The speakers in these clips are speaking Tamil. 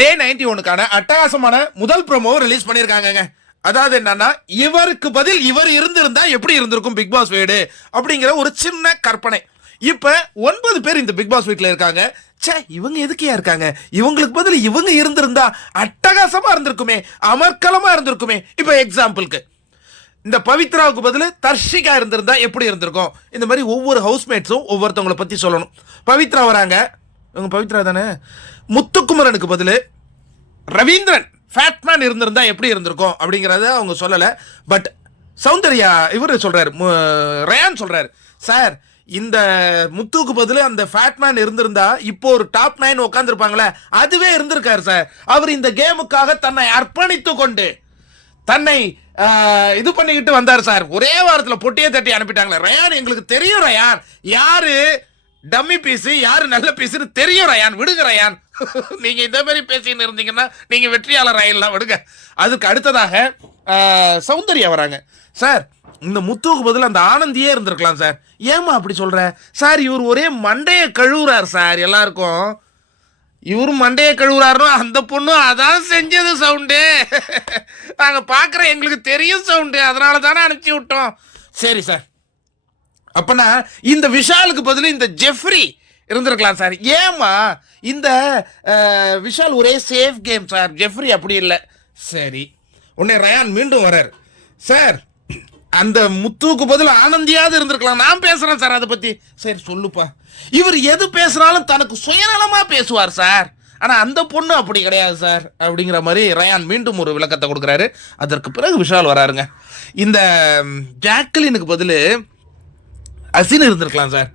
டே 91க்கான அட்டகாசமான முதல் ப்ரோமோ ரிலீஸ் பண்ணியிருக்காங்க. அதாவது என்னன்னா, இவருக்கு பதில் இவர் இருந்திருந்தா எப்படி இருந்திருக்கும் பிக் பாஸ் வீடு அப்படிங்கிற ஒரு சின்ன கற்பனை. இப்ப 9 பேர் இந்த பிக் பாஸ் வீட்ல இருக்காங்க. சே, இவங்க எதுக்கியா இருக்காங்க, இவங்களுக்கு பதில் இவங்க இருந்திருந்தா அட்டகாசமா இருந்திருக்குமே, அமர்க்கலமா இருந்திருக்குமே. இப்ப எக்ஸாம்பிளுக்கு இந்த பவித்ராவுக்கு பதில் தர்ஷிகா இருந்திருந்தா எப்படி இருந்திருக்கும். இந்த மாதிரி ஒவ்வொரு ஹவுஸ்மேட்ஸும் ஒவ்வொருத்தவங்களை பத்தி சொல்லணும். பவித்ரா வராங்க, இவங்க பவித்ரா தானே. முத்துக்குமரனுக்கு பதில் ரவீந்திரன் ஃபேட்மேன் இருந்திருந்தா எப்படி இருந்திருக்கும் அப்படிங்கிறத அவங்க சொல்லலை. பட் சௌந்தர்யா இவர் சொல்றாரு, ரயான் சொல்றாரு, சார் இந்த முத்துக்கு பதில் அந்த ஃபேட்மேன் இருந்திருந்தா இப்போ ஒரு டாப் 9 உட்காந்துருப்பாங்களே, அதுவே இருந்திருக்காரு சார். அவர் இந்த கேமுக்காக தன்னை அர்ப்பணித்து கொண்டு தன்னை இது பண்ணிக்கிட்டு வந்தார் சார். ஒரே வாரத்தில் பொட்டியை தட்டி அனுப்பிட்டாங்களே. ரயான் எங்களுக்கு தெரியும், ரயான் யாரு டம்மி பீஸ் யாரு நல்ல பீஸ்னு தெரியும் ரயான், விடுங்க ரயான். நீங்க இந்த மாதிரி பேசின்னு இருந்தீங்கன்னா நீங்க வெற்றியாளர் ஆயிடலாம், விடுங்க. அதுக்கு அடுத்ததாக சௌந்தர்யா வராங்க. சார் இந்த முத்துவுக்கு பதில் அந்த ஆனந்தியே இருந்திருக்கலாம் சார். ஏமா அப்படி சொல்ற சார்? இவர் ஒரே மண்டையை கழுவுறார் சார் எல்லாருக்கும். இவரு மண்டையை கழுவுறாருன்னா அந்த பொண்ணும் அதான் செஞ்சது சவுண்டு. நாங்க பாக்குற எங்களுக்கு தெரியும் சவுண்டு, அதனால தானே அனுப்பிச்சு விட்டோம். சரி சார், அப்பனா இந்த விஷாலுக்கு பதில் இந்த ஜெஃப்ரி இருந்திருக்கலாம் சார். ஏமா இந்த விஷால் ஒரே சேஃப் கேம் சார், ஜெஃப்ரி அப்படி இல்லை. சரி, உடனே ரயான் மீண்டும் வரார். சார் அந்த முத்துவுக்கு பதில் ஆனந்தியாவது இருந்திருக்கலாம். நான் பேசுறேன் சார் அதை பத்தி. சரி சொல்லுப்பா. இவர் எது பேசுறாலும் தனக்கு சுயநலமா பேசுவார் சார், ஆனா அந்த பொண்ணு அப்படி கிடையாது சார் அப்படிங்கிற மாதிரி ரயான் மீண்டும் ஒரு விளக்கத்தை கொடுக்குறாரு. அதற்கு பிறகு விஷால் வராருங்க. இந்த ஜாக்லினுக்கு பதில் அசின் இருந்திருக்கலாம் சார்.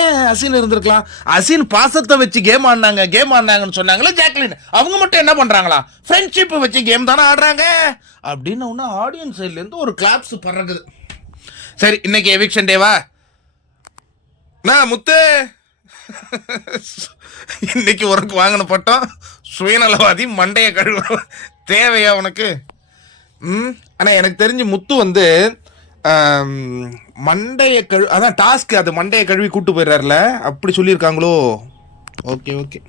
ஏன் அசின் இருந்திருக்கலாம்? அசின் பாசத்தை வச்சு கேம் ஆடினாங்கன்னு சொன்னாங்களே ஜாக்லின். அவங்க மட்டும் என்ன பண்றாங்களா? ஃப்ரெண்ட்ஷிப்பை வச்சு கேம் தானே ஆடுறாங்க அப்படின்னு ஒன்று ஆடியன்ஸ் சைட்லேருந்து ஒரு கிளாப்ஸ் பறக்குது. சரி, இன்னைக்கு எவிக்ஷன் டேவா? நான் முத்து இன்னைக்கு உனக்கு வாங்கின பட்டம் சுயநலவாதி, மண்டைய கழுவ தேவையா உனக்கு? ஆனால் எனக்கு தெரிஞ்சு முத்து மண்டைய அதான் டாஸ்க், அது மண்டைய கழுவி கூட்டு போயிடுறாருல, அப்படி சொல்லியிருக்காங்களோ. ஓகே.